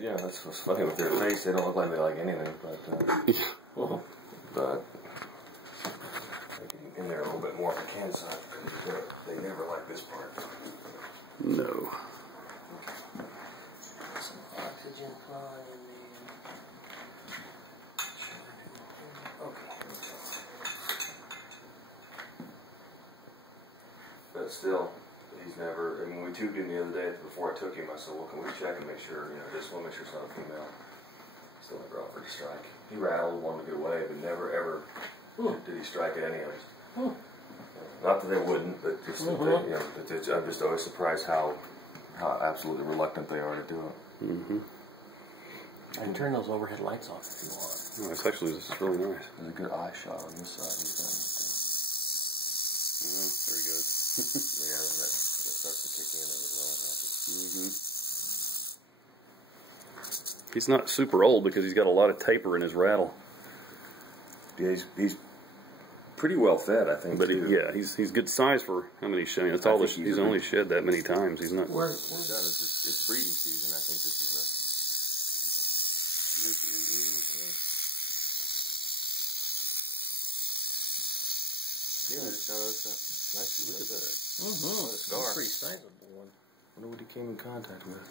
Yeah, that's what's funny with their face. They don't look like they like anything, but in there a little bit more if I can, so they never like this part. No. Some oxygen fly in the okay. But still, he's never. I mean, we tubed him the other day before I took him. I said, "Well, can we check and make sure? You know, just want to make sure it's not a female." Still never offered to strike. He rattled, wanted to get away, but never ever did he strike it anyways. Not that they wouldn't, but just that they, you know, I'm just always surprised how absolutely reluctant they are to do it. Mm-hmm. I can turn those overhead lights off if you want. Oh, it's actually this is really nice. There's a good eye shot on this side. He's got There he goes. yeah, that starts to kick in as well. Mm-hmm. He's not super old because he's got a lot of taper in his rattle. Yeah, he's pretty well fed, I think. But he's good size for how many shedding. That's all. He's only shed that many times. He's not. It's breeding season. I think this is nice. Look at that. Scar. Pretty sizable one. Wonder what he came in contact with.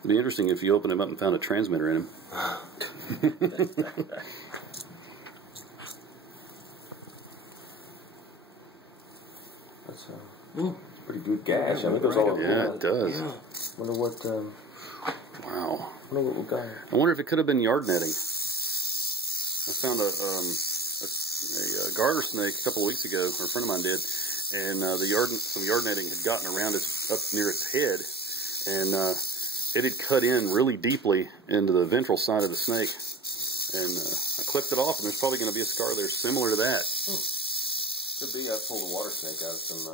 It'd be interesting if you opened him up and found a transmitter in him. That's a pretty good gash. I think that's all. Yeah, it does. Yeah. Wonder what. Wow. Wonder what we got. I wonder if it could have been yard netting. I found a garter snake a couple of weeks ago, or a friend of mine did, and some yard netting had gotten around up near its head, and it had cut in really deeply into the ventral side of the snake, and I clipped it off, and there's probably going to be a scar there similar to that. Could be. I pulled a water snake out of some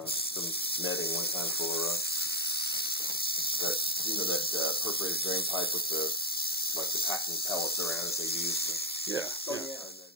netting one time for that, that perforated drain pipe with the packing pellets around that they use. Yeah. Oh, yeah. And then,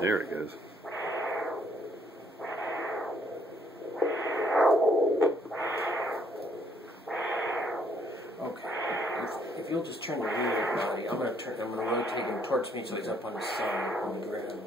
There it goes. Okay. if you'll just turn the wheel, Roddy, I'm gonna rotate him towards me so he's up on the side on the ground.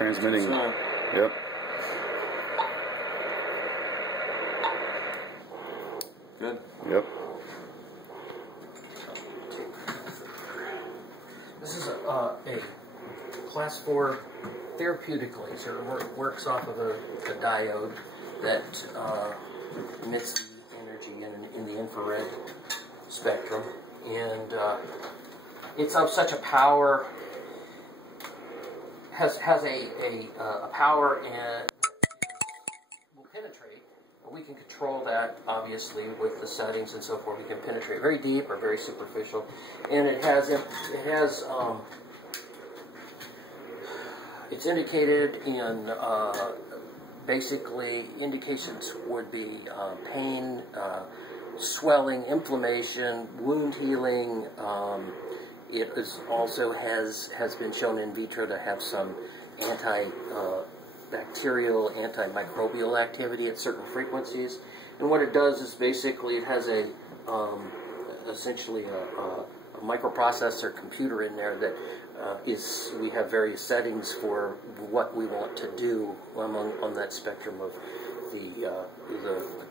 transmitting. So, Yep. good. Yep. This is a class 4 therapeutic laser. Works off of a diode that emits the energy in the infrared spectrum, and it's of such a power, has a power and will penetrate. We can control that obviously with the settings and so forth. We can penetrate very deep or very superficial, and it's indicated in basically indications would be pain, swelling, inflammation, wound healing. It is also has been shown in vitro to have some antibacterial, antimicrobial activity at certain frequencies. And what it does is basically it has essentially a microprocessor computer in there that we have various settings for what we want to do on that spectrum of the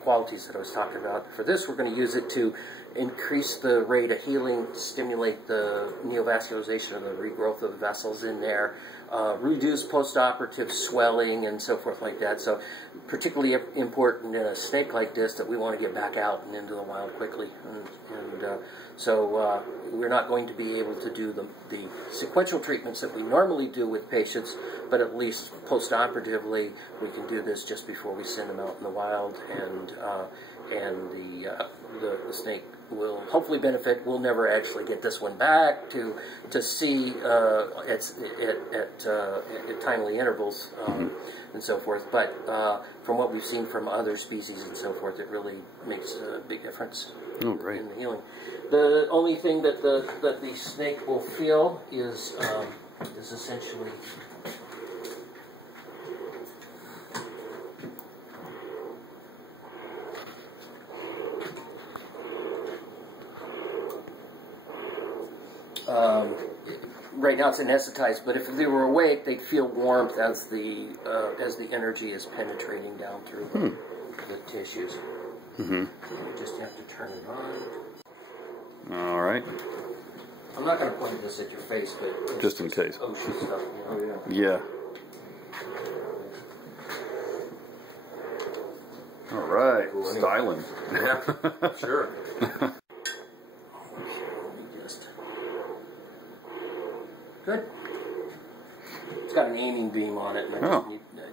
qualities that I was talking about. For this, we're going to use it to increase the rate of healing, stimulate the neovascularization of the regrowth of the vessels in there, reduce post-operative swelling and so forth like that. So particularly important in a snake like this that we want to get back out and into the wild quickly. So we're not going to be able to do the sequential treatments that we normally do with patients, but at least post-operatively we can do this just before we send them out in the wild, and the snake will hopefully benefit. We'll never actually get this one back to see at timely intervals and so forth. But from what we've seen from other species and so forth, it really makes a big difference in the healing. The only thing that the snake will feel is essentially right now it's anesthetized, but if they were awake, they'd feel warmth as the energy is penetrating down through the tissues. You just have to turn it on. All right. I'm not going to point this at your face, but just in case. Ocean stuff, you know. Yeah. All right. Cool, anyway. Styling. Yeah, sure. Good. It's got an aiming beam on it, and I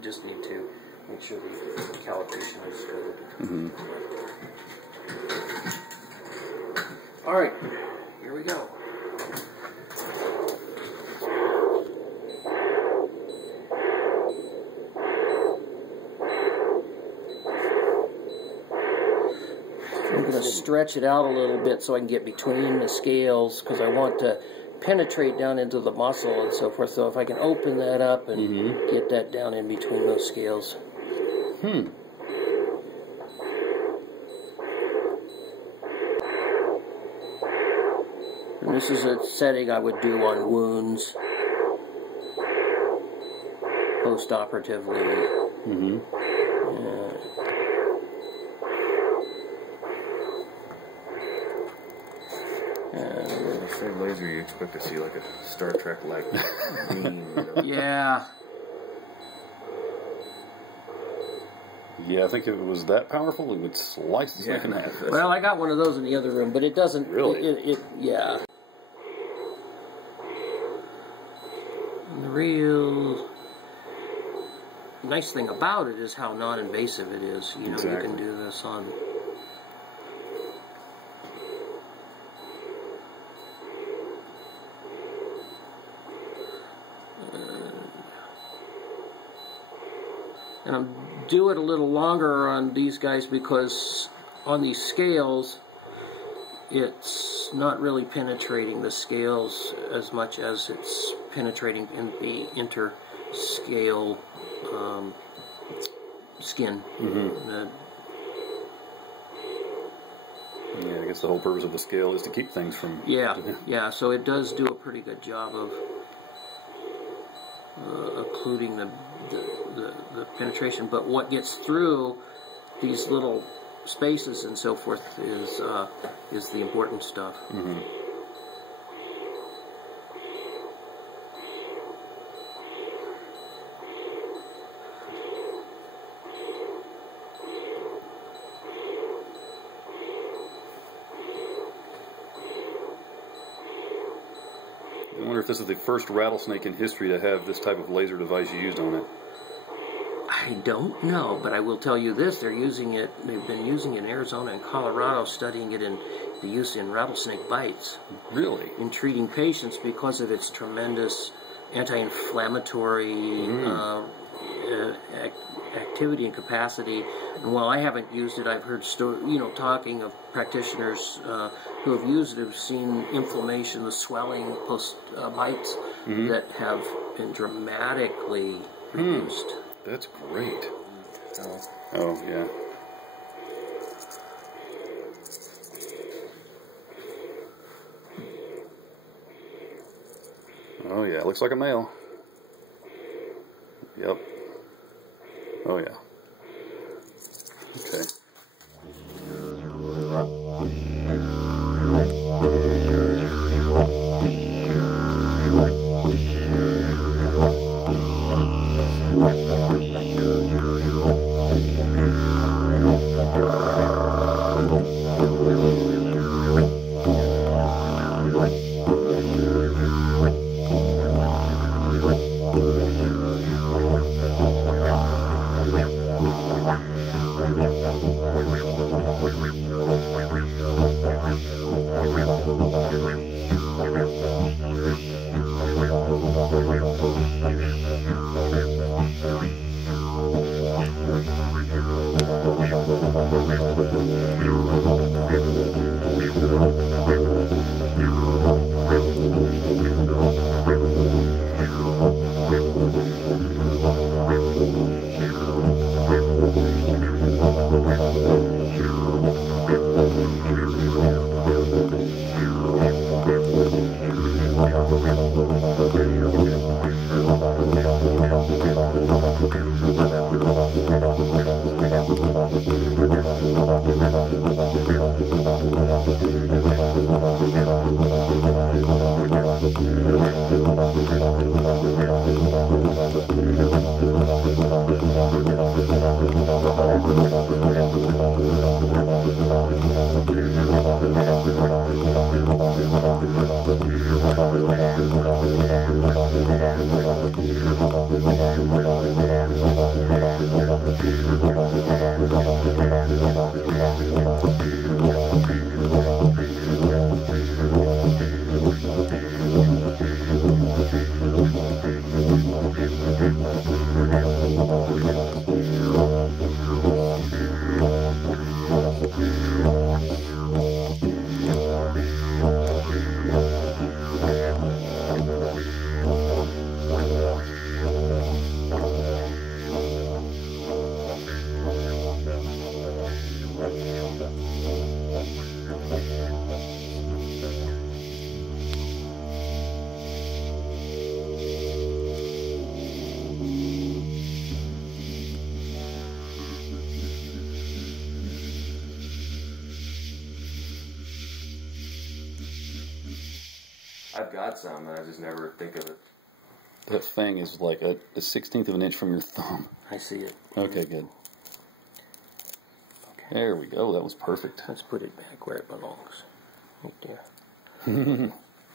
just need to make sure the calibration is good. All right, here we go. I'm going to stretch it out a little bit so I can get between the scales, because I want to penetrate down into the muscle and so forth. So if I can open that up and get that down in between those scales. And this is a setting I would do on wounds post-operatively. Say laser, you expect to see like a Star Trek like beam. Yeah. Yeah, I think if it was that powerful, it would slice the snake in half. Well, I got one of those in the other room, but it doesn't really. Yeah. And the real nice thing about it is how non-invasive it is. You know, you can do this on. And I'm do it a little longer on these guys because on these scales it's not really penetrating the scales as much as it's penetrating in the interscale skin. Yeah, I guess the whole purpose of the scale is to keep things from... Yeah, so it does do a pretty good job of occluding the penetration. But what gets through these little spaces and so forth is the important stuff. Mm-hmm. I wonder if this is the first rattlesnake in history to have this type of laser device used on it. I don't know, but I will tell you this: they're using it. They've been using it in Arizona and Colorado, studying it in the use in rattlesnake bites. Really? In treating patients because of its tremendous anti-inflammatory activity and capacity. And while I haven't used it, I've heard talking of practitioners who have used it, have seen inflammation, the swelling post bites that have been dramatically reduced. That's great. Oh, yeah. Oh, yeah. Looks like a male. Yep. Oh, yeah. Okay. I've got some, and I just never think of it. That fang is like a 1/16 of an inch from your thumb. I see it. Okay, good. Okay. There we go. That was perfect. Let's put it back where it belongs. Right there.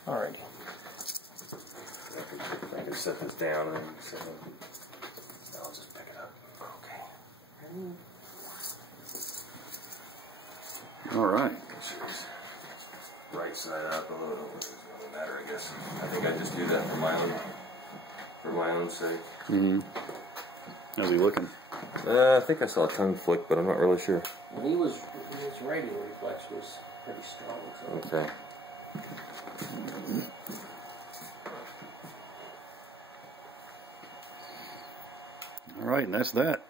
All right. I can set this down and then I'll just pick it up. Okay. All right. Make sure it's right side up a little. It doesn't matter, I guess. I think I just do that for my own sake. Mm-hmm. How's he looking? I think I saw a tongue flick, but I'm not really sure. When his radial reflex was pretty strong. So. Okay. All right, and that's that.